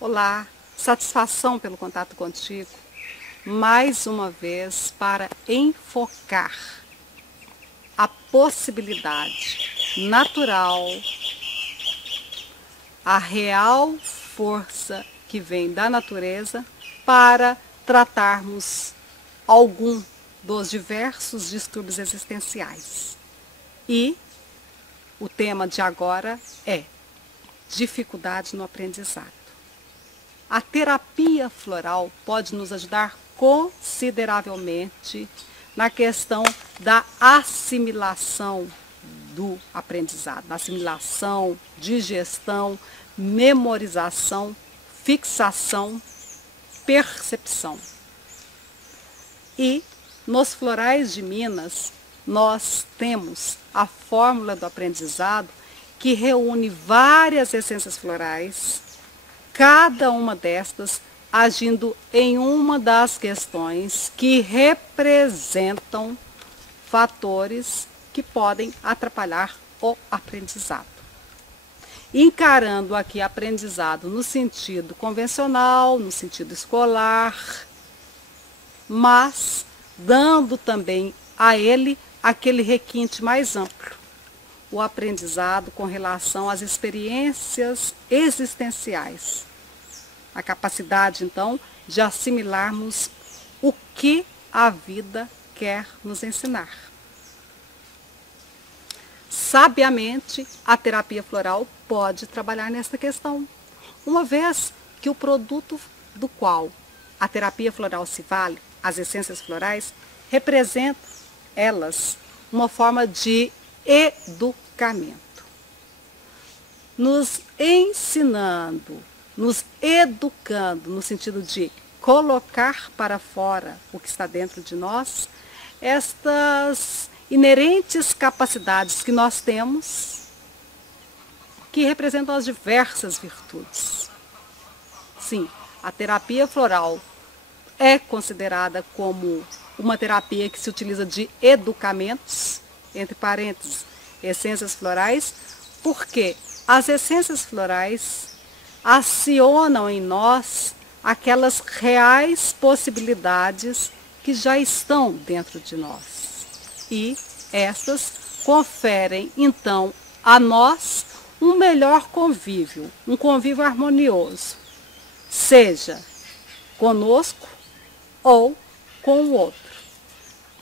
Olá, satisfação pelo contato contigo, mais uma vez para enfocar a possibilidade natural, a real força que vem da natureza para tratarmos algum dos diversos distúrbios existenciais. E o tema de agora é dificuldade no aprendizado. A terapia floral pode nos ajudar consideravelmente na questão da assimilação do aprendizado, da assimilação, digestão, memorização, fixação, percepção. E nos florais de Minas, nós temos a fórmula do aprendizado que reúne várias essências florais, cada uma destas agindo em uma das questões que representam fatores que podem atrapalhar o aprendizado. Encarando aqui aprendizado no sentido convencional, no sentido escolar, mas dando também a ele aquele requinte mais amplo, o aprendizado com relação às experiências existenciais. A capacidade, então, de assimilarmos o que a vida quer nos ensinar. Sabiamente, a terapia floral pode trabalhar nesta questão, uma vez que o produto do qual a terapia floral se vale, as essências florais, representa elas uma forma de educamento, nos ensinando, nos educando no sentido de colocar para fora o que está dentro de nós, estas inerentes capacidades que nós temos, que representam as diversas virtudes. Sim, a terapia floral é considerada como uma terapia que se utiliza de educamentos, entre parênteses, essências florais, porque as essências florais acionam em nós aquelas reais possibilidades que já estão dentro de nós. E estas conferem, então, a nós um melhor convívio, um convívio harmonioso, seja conosco ou com o outro.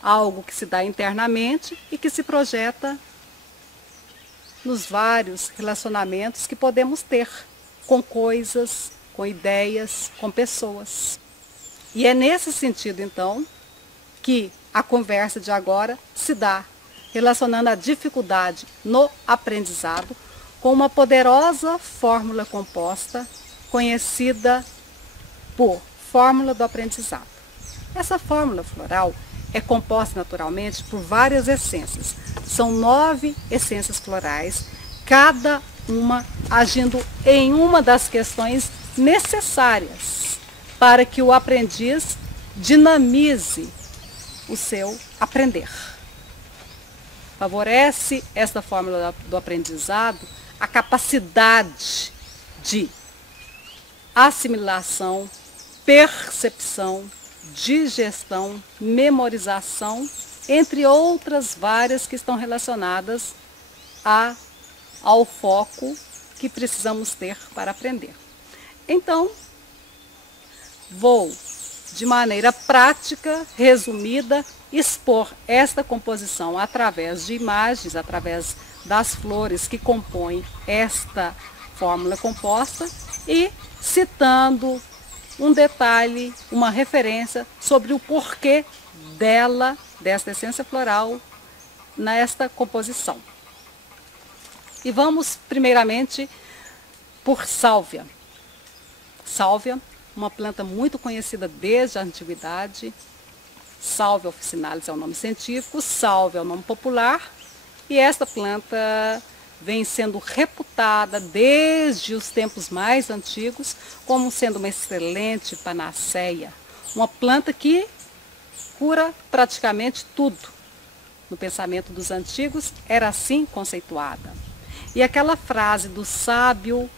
Algo que se dá internamente e que se projeta nos vários relacionamentos que podemos ter com coisas, com ideias, com pessoas. E é nesse sentido, então, que a conversa de agora se dá, relacionando a dificuldade no aprendizado com uma poderosa fórmula composta, conhecida por fórmula do aprendizado. Essa fórmula floral é composta naturalmente por várias essências. São 9 essências florais, cada uma agindo em uma das questões necessárias para que o aprendiz dinamize o seu aprender. Favorece esta fórmula do aprendizado a capacidade de assimilação, percepção, digestão, memorização, entre outras várias que estão relacionadas ao foco que precisamos ter para aprender. Então, vou, de maneira prática, resumida, expor esta composição através de imagens, através das flores que compõem esta fórmula composta e citando um detalhe, uma referência sobre o porquê desta essência floral, nesta composição. E vamos primeiramente por sálvia. Sálvia, uma planta muito conhecida desde a antiguidade. Salvia officinalis é o nome científico, sálvia é o nome popular. E esta planta vem sendo reputada desde os tempos mais antigos como sendo uma excelente panaceia. Uma planta que cura praticamente tudo. No pensamento dos antigos era assim conceituada. E aquela frase do sábio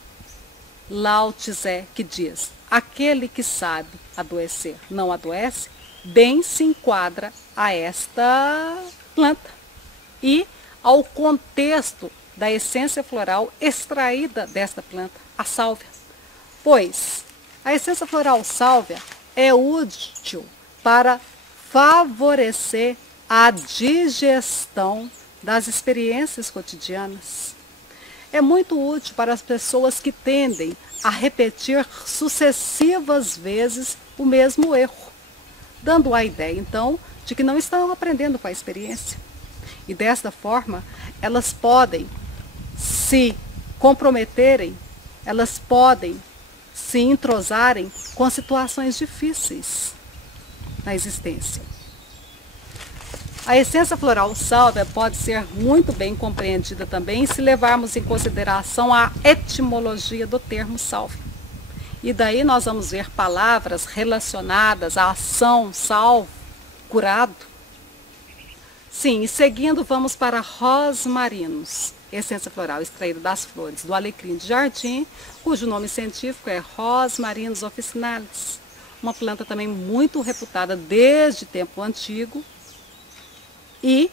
Lao Tse, que diz: aquele que sabe adoecer não adoece, bem se enquadra a esta planta e ao contexto da essência floral extraída desta planta, a sálvia. Pois a essência floral sálvia é útil para favorecer a digestão das experiências cotidianas. É muito útil para as pessoas que tendem a repetir sucessivas vezes o mesmo erro, dando a ideia, então, de que não estão aprendendo com a experiência. E desta forma, elas podem se comprometerem, elas podem se entrosarem com situações difíceis na existência. A essência floral sálvia pode ser muito bem compreendida também se levarmos em consideração a etimologia do termo sálvia. E daí nós vamos ver palavras relacionadas à ação, salvo, curado. Sim, e seguindo vamos para rosmarinus, essência floral extraída das flores do alecrim de jardim, cujo nome científico é Rosmarinus officinalis. Uma planta também muito reputada desde tempo antigo, e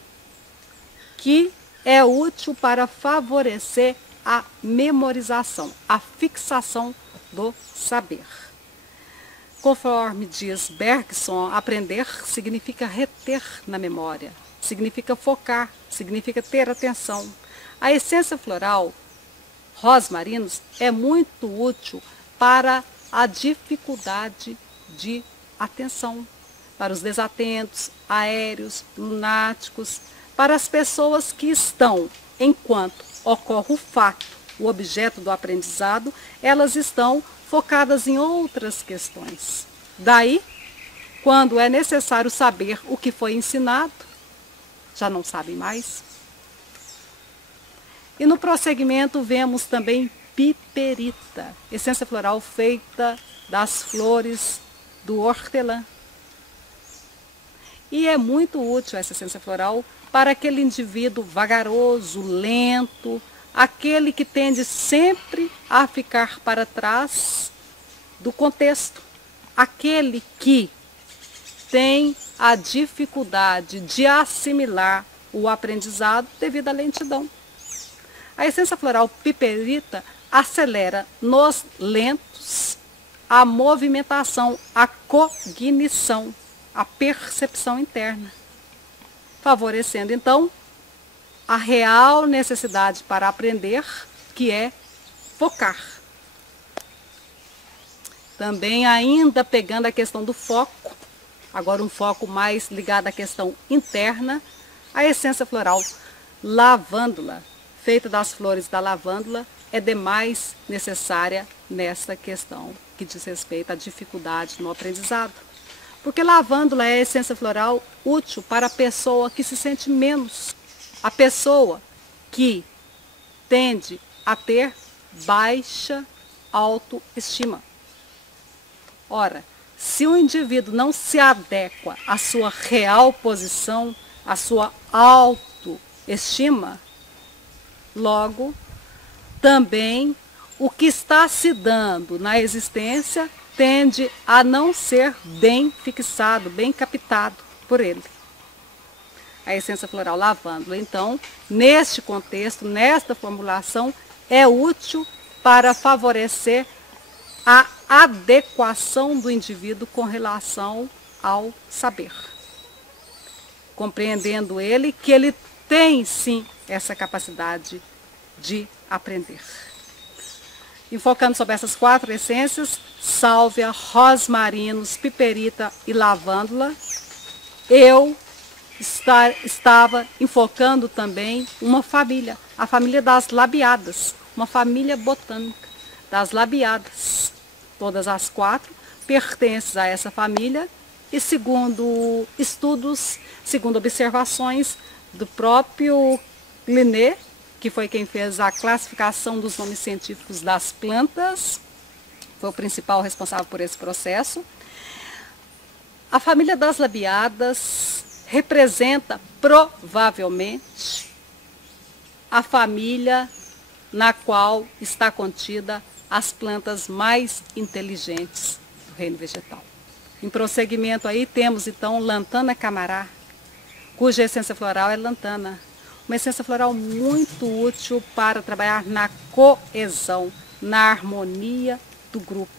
que é útil para favorecer a memorização, a fixação do saber. Conforme diz Bergson, aprender significa reter na memória, significa focar, significa ter atenção. A essência floral rosmarinus é muito útil para a dificuldade de atenção, para os desatentos, aéreos, lunáticos, para as pessoas que estão, enquanto ocorre o fato, o objeto do aprendizado, elas estão focadas em outras questões. Daí, quando é necessário saber o que foi ensinado, já não sabem mais. E no prosseguimento vemos também piperita, essência floral feita das flores do hortelã. E é muito útil essa essência floral para aquele indivíduo vagaroso, lento, aquele que tende sempre a ficar para trás do contexto, aquele que tem a dificuldade de assimilar o aprendizado devido à lentidão. A essência floral piperita acelera nos lentos a movimentação, a cognição, a percepção interna, favorecendo então a real necessidade para aprender, que é focar. Também ainda pegando a questão do foco, agora um foco mais ligado à questão interna, a essência floral lavândula, feita das flores da lavândula, é demais necessária nessa questão que diz respeito à dificuldade no aprendizado. Porque lavândula é a essência floral útil para a pessoa que se sente menos, a pessoa que tende a ter baixa autoestima. Ora, se o indivíduo não se adequa à sua real posição, à sua autoestima, logo, também o que está se dando na existência tende a não ser bem fixado, bem captado por ele. A essência floral lavândula, então, neste contexto, nesta formulação, é útil para favorecer a adequação do indivíduo com relação ao saber. Compreendendo ele que ele tem sim essa capacidade de aprender. Enfocando sobre essas 4 essências, sálvia, rosmarinus, piperita e lavândula, eu estava enfocando também uma família, a família das labiadas, uma família botânica das labiadas. Todas as 4 pertencem a essa família e segundo estudos, segundo observações do próprio Linné, que foi quem fez a classificação dos nomes científicos das plantas, foi o principal responsável por esse processo. A família das labiadas representa provavelmente a família na qual está contida as plantas mais inteligentes do reino vegetal. Em prosseguimento aí temos então Lantana camará, cuja essência floral é lantana. Uma essência floral muito útil para trabalhar na coesão, na harmonia do grupo.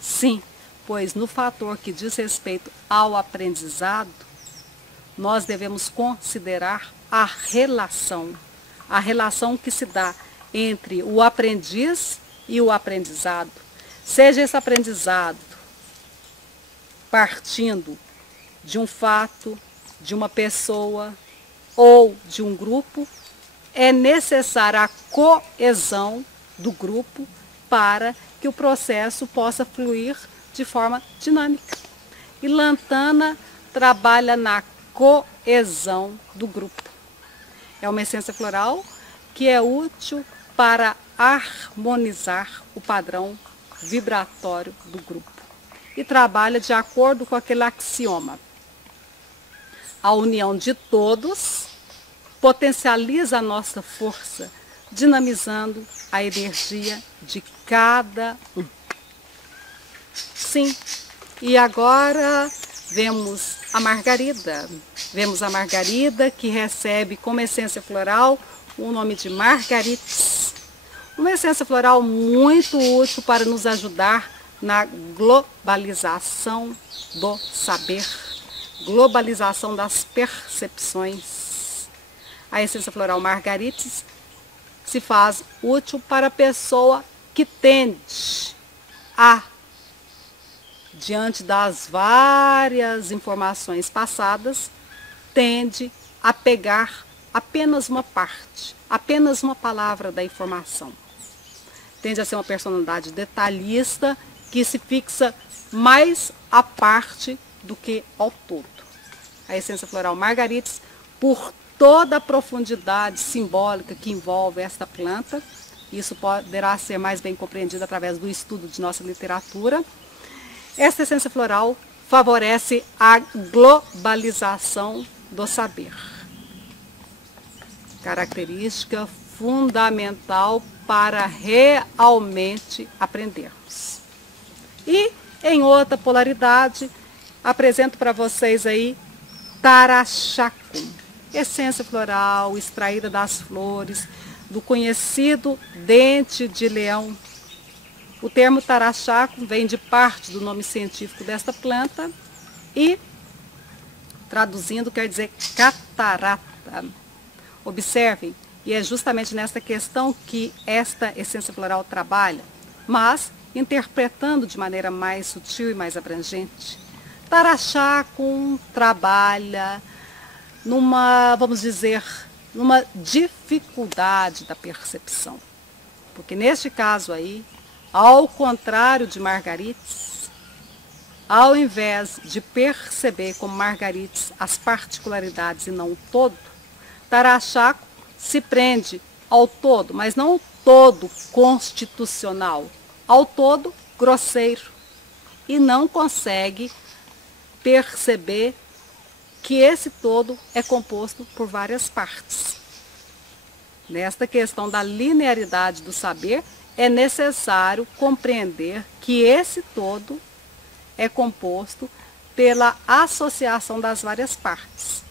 Sim, pois no fator que diz respeito ao aprendizado, nós devemos considerar a relação que se dá entre o aprendiz e o aprendizado. Seja esse aprendizado partindo de um fato, de uma pessoa ou de um grupo, é necessária a coesão do grupo para que o processo possa fluir de forma dinâmica. E Lantana trabalha na coesão do grupo. É uma essência floral que é útil para harmonizar o padrão vibratório do grupo. E trabalha de acordo com aquele axioma: a união de todos potencializa a nossa força, dinamizando a energia de cada um. Sim, e agora vemos a margarida. Vemos a margarida, que recebe como essência floral o nome de Margarites. Uma essência floral muito útil para nos ajudar na globalização do saber, globalização das percepções. A essência floral Margarites se faz útil para a pessoa que tende a, diante das várias informações passadas, tende a pegar apenas uma parte, apenas uma palavra da informação. Tende a ser uma personalidade detalhista que se fixa mais à parte do que ao todo. A essência floral Margarites, por toda a profundidade simbólica que envolve esta planta, isso poderá ser mais bem compreendido através do estudo de nossa literatura. Esta essência floral favorece a globalização do saber. Característica fundamental para realmente aprendermos. E em outra polaridade, apresento para vocês aí Taraxacum, essência floral extraída das flores do conhecido dente de leão. O termo Taraxacum vem de parte do nome científico desta planta e, traduzindo, quer dizer catarata. Observem, e é justamente nesta questão que esta essência floral trabalha, mas interpretando de maneira mais sutil e mais abrangente. Taraxacum trabalha numa, vamos dizer, numa dificuldade da percepção. Porque neste caso aí, ao contrário de Margarites, ao invés de perceber como Margarites as particularidades e não o todo, Taraxacum se prende ao todo, mas não o todo constitucional, ao todo grosseiro, e não consegue perceber que esse todo é composto por várias partes. Nesta questão da linearidade do saber, é necessário compreender que esse todo é composto pela associação das várias partes.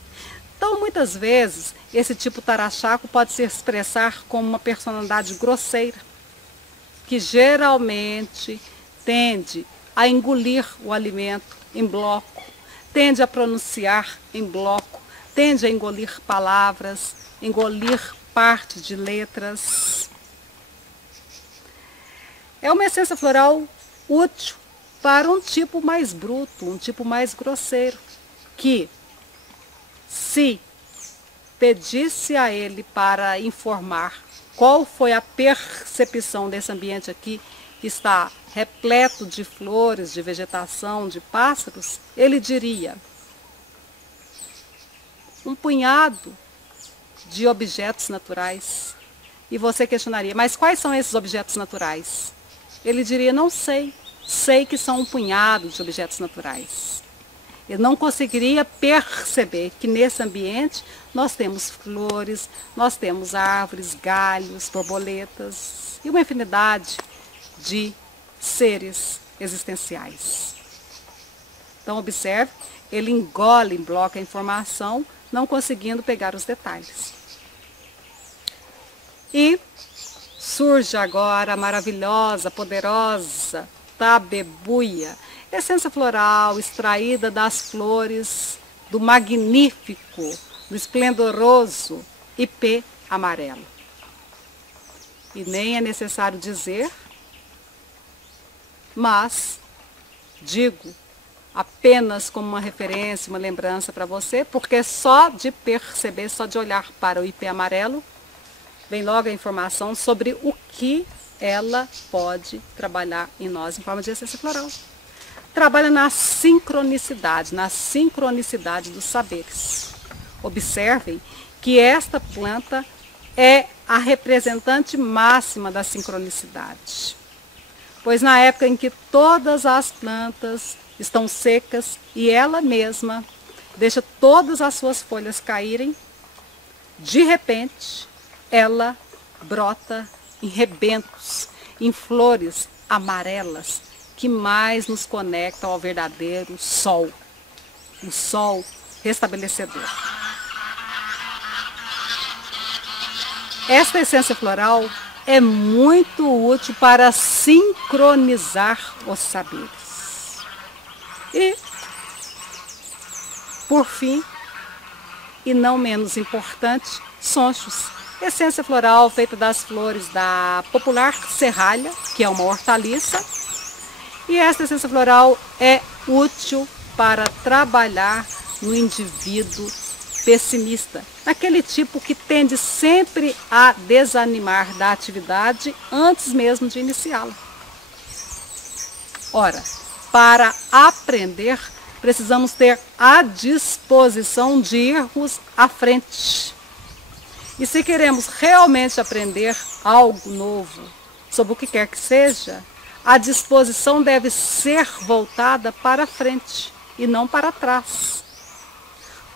Então, muitas vezes, esse tipo Taraxacum pode se expressar como uma personalidade grosseira, que geralmente tende a engolir o alimento em bloco, tende a pronunciar em bloco, tende a engolir palavras, engolir parte de letras. É uma essência floral útil para um tipo mais bruto, um tipo mais grosseiro, que, se pedisse a ele para informar qual foi a percepção desse ambiente aqui, que está repleto de flores, de vegetação, de pássaros, ele diria: um punhado de objetos naturais. E você questionaria: mas quais são esses objetos naturais? Ele diria: não sei, sei que são um punhado de objetos naturais. Ele não conseguiria perceber que nesse ambiente nós temos flores, nós temos árvores, galhos, borboletas e uma infinidade de seres existenciais. Então, observe, ele engole em bloco a informação, não conseguindo pegar os detalhes. E surge agora a maravilhosa, poderosa tabebuia, essência floral extraída das flores do magnífico, do esplendoroso ipê amarelo. E nem é necessário dizer, mas digo apenas como uma referência, uma lembrança para você, porque só de perceber, só de olhar para o ipê amarelo, vem logo a informação sobre o que ela pode trabalhar em nós em forma de essência floral. Trabalha na sincronicidade dos saberes. Observem que esta planta é a representante máxima da sincronicidade. Pois na época em que todas as plantas estão secas e ela mesma deixa todas as suas folhas caírem, de repente ela brota em rebentos, em flores amarelas, que mais nos conectam ao verdadeiro sol, o sol restabelecedor. Esta essência floral é muito útil para sincronizar os saberes. E, por fim, e não menos importante, sonchos. Essência floral feita das flores da popular serralha, que é uma hortaliça. E esta essência floral é útil para trabalhar no indivíduo pessimista, naquele tipo que tende sempre a desanimar da atividade antes mesmo de iniciá-la. Ora, para aprender, precisamos ter a disposição de irmos à frente. E se queremos realmente aprender algo novo, sobre o que quer que seja, a disposição deve ser voltada para frente e não para trás.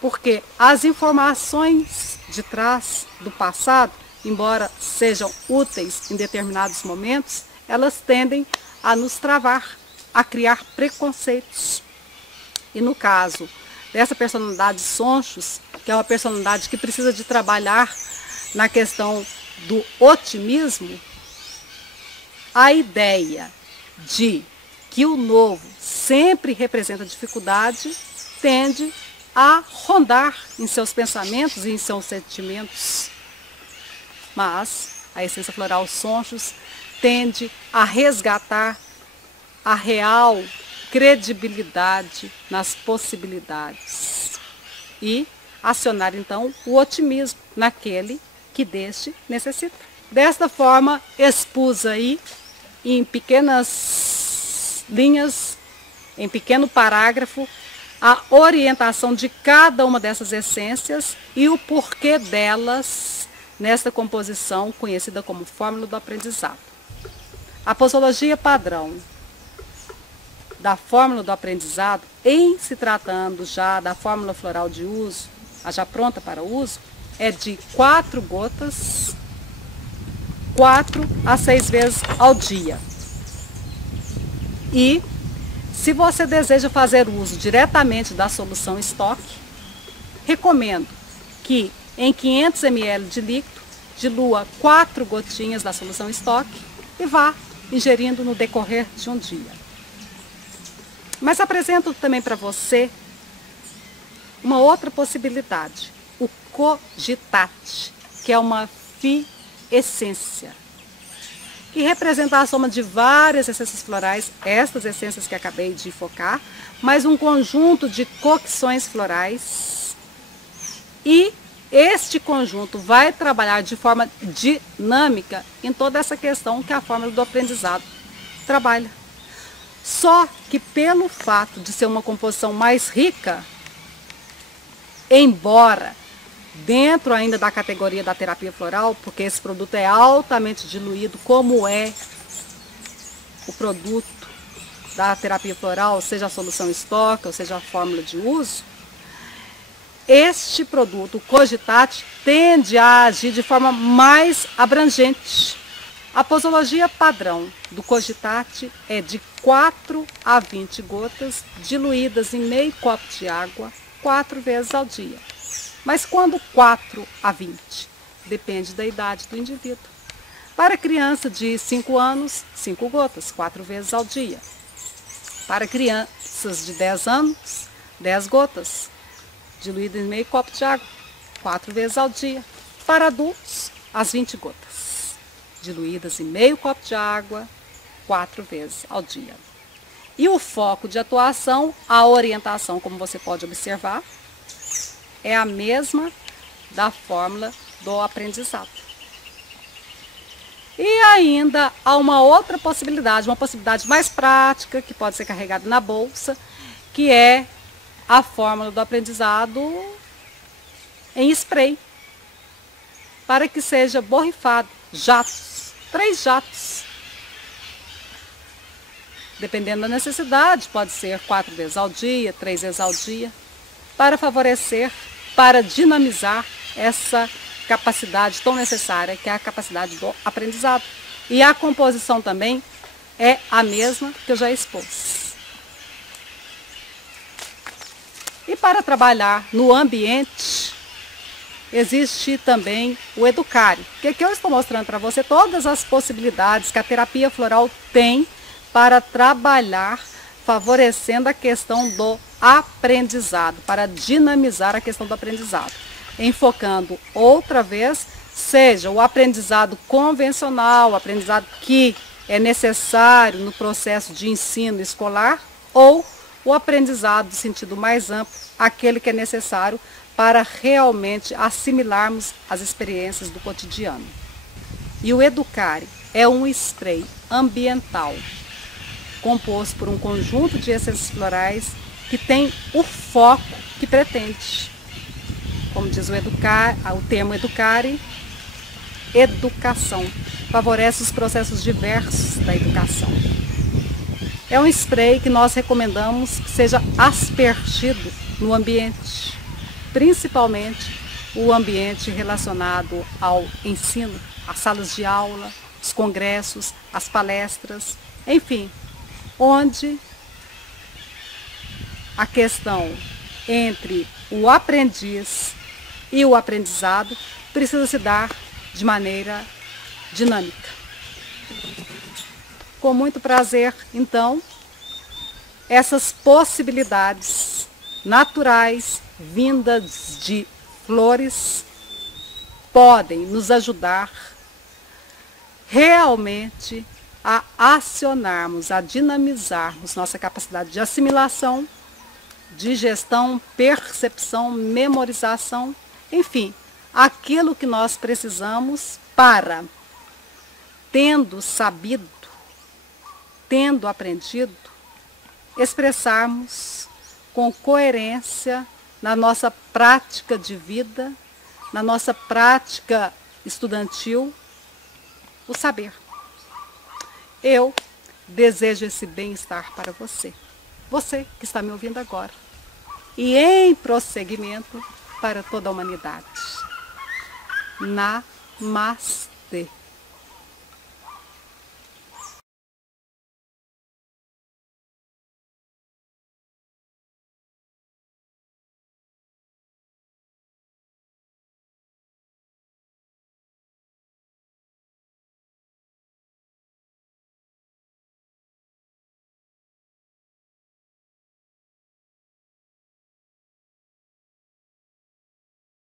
Porque as informações de trás do passado, embora sejam úteis em determinados momentos, elas tendem a nos travar, a criar preconceitos. E no caso dessa personalidade Sonchos, que é uma personalidade que precisa de trabalhar na questão do otimismo, a ideia de que o novo sempre representa dificuldade tende a rondar em seus pensamentos e em seus sentimentos. Mas a essência floral Sonchos tende a resgatar a real credibilidade nas possibilidades e acionar então o otimismo naquele que deste necessita. Desta forma, expus aí em pequenas linhas, em pequeno parágrafo, a orientação de cada uma dessas essências e o porquê delas nesta composição conhecida como fórmula do aprendizado. A posologia padrão da fórmula do aprendizado, em se tratando já da fórmula floral de uso, a já pronta para uso, é de 4 gotas, 4 a 6 vezes ao dia. E se você deseja fazer uso diretamente da solução estoque, recomendo que em 500 ml de líquido, dilua 4 gotinhas da solução estoque e vá ingerindo no decorrer de um dia. Mas apresento também para você uma outra possibilidade, o Cogitate, que é uma essência, que representa a soma de várias essências florais, estas essências que acabei de focar, mais um conjunto de cocções florais. E este conjunto vai trabalhar de forma dinâmica em toda essa questão que a fórmula do aprendizado trabalha. Só que pelo fato de ser uma composição mais rica, embora dentro ainda da categoria da terapia floral, porque esse produto é altamente diluído, como é o produto da terapia floral, seja a solução estoque, ou seja a fórmula de uso, este produto, o Cogitate, tende a agir de forma mais abrangente, A posologia padrão do Cogitate é de 4 a 20 gotas diluídas em meio copo de água 4 vezes ao dia. Mas quando 4 a 20? Depende da idade do indivíduo. Para criança de 5 anos, 5 gotas, 4 vezes ao dia. Para crianças de 10 anos, 10 gotas, diluídas em meio copo de água, 4 vezes ao dia. Para adultos, as 20 gotas, diluídas em meio copo de água, 4 vezes ao dia. E o foco de atuação, a orientação, como você pode observar, é a mesma da fórmula do aprendizado. E ainda há uma outra possibilidade, uma possibilidade mais prática, que pode ser carregada na bolsa, que é a fórmula do aprendizado em spray, para que seja borrifado, jatos, 3 jatos. Dependendo da necessidade, pode ser 4 vezes ao dia, 3 vezes ao dia, para favorecer, para dinamizar essa capacidade tão necessária, que é a capacidade do aprendizado. E a composição também é a mesma que eu já expus. E para trabalhar no ambiente, existe também o Educare, que aqui eu estou mostrando para você todas as possibilidades que a terapia floral tem para trabalhar, favorecendo a questão do aprendizado, para dinamizar a questão do aprendizado. Enfocando outra vez, seja o aprendizado convencional, o aprendizado que é necessário no processo de ensino escolar, ou o aprendizado de sentido mais amplo, aquele que é necessário para realmente assimilarmos as experiências do cotidiano. E o Educare é um spray ambiental, composto por um conjunto de essências florais que tem o foco que pretende. Como diz o termo Educare, educação. Favorece os processos diversos da educação. É um spray que nós recomendamos que seja aspergido no ambiente, principalmente o ambiente relacionado ao ensino, as salas de aula, os congressos, as palestras, enfim, onde a questão entre o aprendiz e o aprendizado precisa se dar de maneira dinâmica. Com muito prazer, então, essas possibilidades naturais vindas de flores podem nos ajudar realmente a acionarmos, a dinamizarmos nossa capacidade de assimilação, de gestão, percepção, memorização, enfim, aquilo que nós precisamos para, tendo sabido, tendo aprendido, expressarmos com coerência na nossa prática de vida, na nossa prática estudantil, o saber. Eu desejo esse bem-estar para você, você que está me ouvindo agora, e em prosseguimento para toda a humanidade. Namastê.